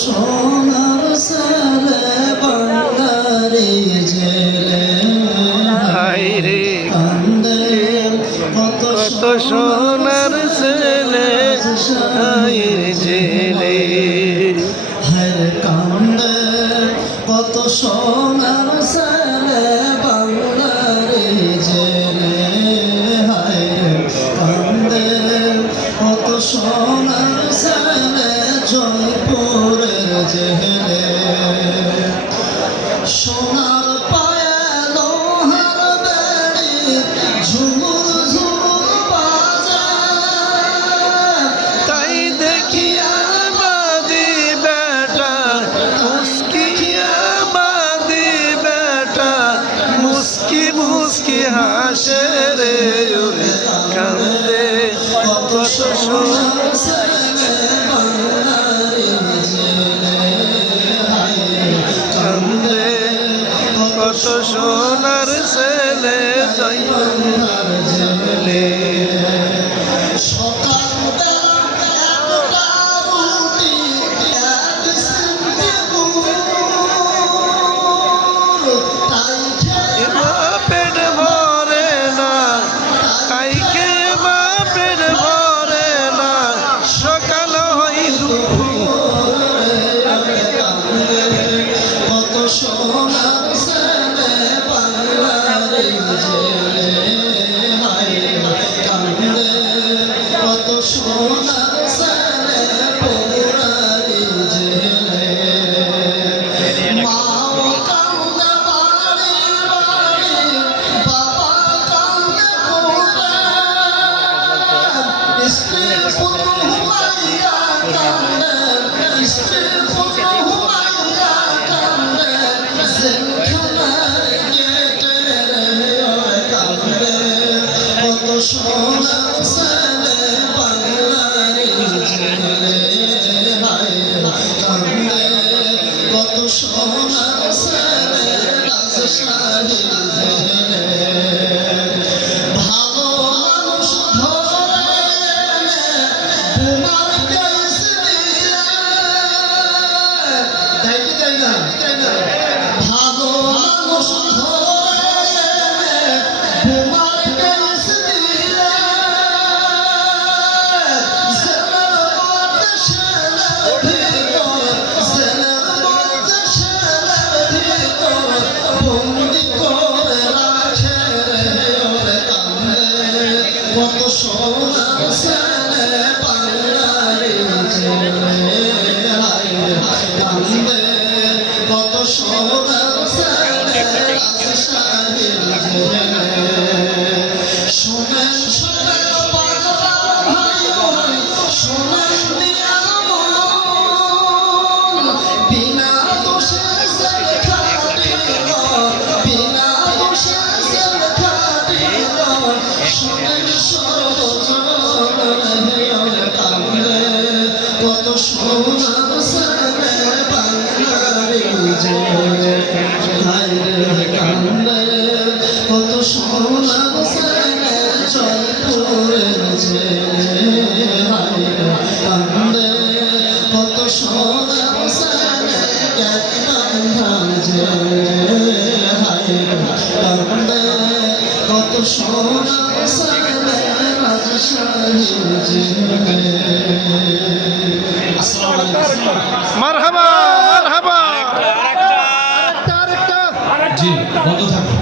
সোনার ছেলে বাংলারে জেলে হায়রে কান্দে কত সোনার ছেলে হায়রে জেলে হর কান্দে কত সোনার ছেলে বাংলারে জেলে হায়রে কান্দে কত সোনার ছেলে জয়পুরের জেলে সোনার পায়ে লোহার বেড়ি ঝুমুর ঝুমুর বাজে তাই দেখিয়া বাদি বেটা মুস্কিয়া বাদি বেটা মুস্কি মুস্কি হাসে রে ওরে কান্দে কত সোনার ছেলে বাংলারে জেলে হায়রে কান্দে কত সোনার ছেলে বাংলার জেলে পেট ভরে না তাইকে মা পেট ভরে না সকাল হইল কত সোনার ছেলে বাংলারে জেলে হায়রে কান্দে কত সোনার ছেলে বগুড়ারে জেলে মাও কান্দে বাড়ি বাড়ি বাবা কান্দে কোটে স্ত্রী পুত্র হুমাইয়া কান্দে স্ত্রী পুত্র হুমাইয়া কান্দে জেলখানার গেটে রে কান্দে কত সোনার ছেলে বাংলারে জেলে হায়রে কান্দে কত সোনার ছেলে রাজশাহীর জেলে ভালো মানুষ ধরে এনে তোমার কেস দিলে তাই না ভালো মানুষ ধরে এনে তোমার কেস দিলে জেলের মধ্যে শেলের ভিতর জেলের মধ্যে শেলের ভিতর বন্দি করে রাখে রে ওরে কান্দে কত সোনার ছেলে বাংলারে জেলে হায়রে কান্দে কত সোনার ছেলে রাজশাহীর জেলে শোনেন শোনেন বাংলা ভাই বোন শোনেন দিয়া মন বিনা দোষে জেল খাটিল বিনা দোষে জেল খাটিল শোনেন সর্বজন রে কান্দে কত সোনার ছেলে বাংলারে জেলে হায়রে কান্দে কত সোনার ছেলে জয়পুরের জেলে হায়রে কান্দে কত সোনার ছেলে জ্ঞানবান্ধার জেলে হায়রে কান্দে কত সোনার ছেলে রাজশাহীর জেলে আসসালামু আলাইকুম মারহাবা মারহাবা জি বন্ধ থাকুন।